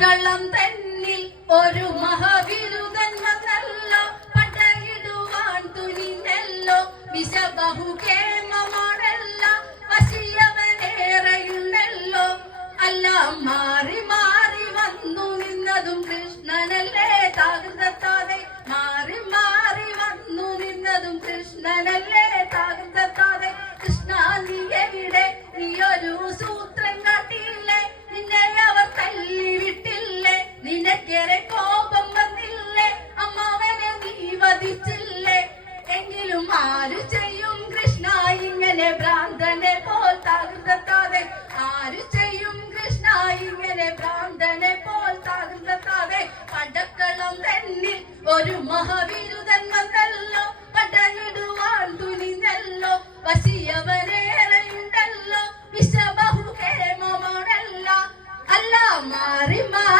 പടക്കളം തന്നിൽ ഒരു മഹാവിരുദൻ വന്നല്ലോ, പടയിടുവാൻ തുനിഞ്ഞല്ലോ, വിഷബഹുകേമമാണല്ലോ, വശിയവനേറെയുണ്ടല്ലോ. എല്ലാം മാറി മാറി വന്നു നിന്നതും കൃഷ്ണനല്ലേ താകൃതത്താതെ, മാറി മാറി വന്നു നിന്നതും കൃഷ്ണനല്ലേ താകൃതത്താതെ. കൃഷ്ണ നീ എവിടെ, നീ ഒരു സൂത്രം കാട്ടിയില്ലേ, നിന്നെ അവർ തല്ലിവിട്ടില്ലേ, നിനക്കേറെ കോപം വന്നില്ലേ, അമ്മാവനെ നീ വധിച്ചില്ലേ. എങ്കിലും ആര് ചെയ്യും കൃഷ്ണ ഇങ്ങനെ ഭ്രാന്തനെ പോൽ താകൃതത്താതെ, ആര് ചെയ്യും കൃഷ്ണ ഇങ്ങനെ ഭ്രാന്തനെ പോൽ താകൃതത്താതെ. പടക്കളം തന്നിൽ ഒരു മഹാവിരുദൻ വന്നല്ലോ, പടയിടുവാൻ തുനിഞ്ഞല്ലോ, വശിയവനേറെയുണ്ടല്ലോ, വിഷബഹുകേമമാണല്ലോ. അല്ല മാറി മാറി